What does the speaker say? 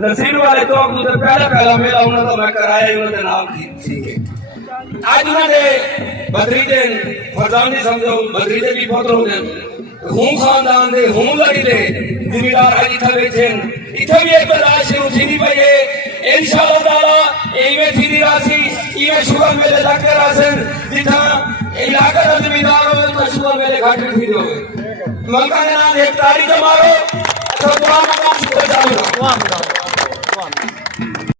नसीब वाले तो पहला मेला उन्होंने तो मैं कराया ही उन्होंने नाम ठीक है आज उन्होंने बदरी दे फरजानी समझो बदरी दे भी पुत्र हो गए हूं खानदान दे हूं लड़ी दे जिम्मेदार आज इथे बैठे इथे भी एक राशि शुरू थी भाई इंशाअल्लाह ताला एवे थी राशि इवे शुगर मेले लगते रासन जिथा इलाका का जिम्मेदार हो तो शुगर मेले घाट में थी होवे मंगा ने नाम एक तारीख मारो तो दुआ में काम शुरू चालू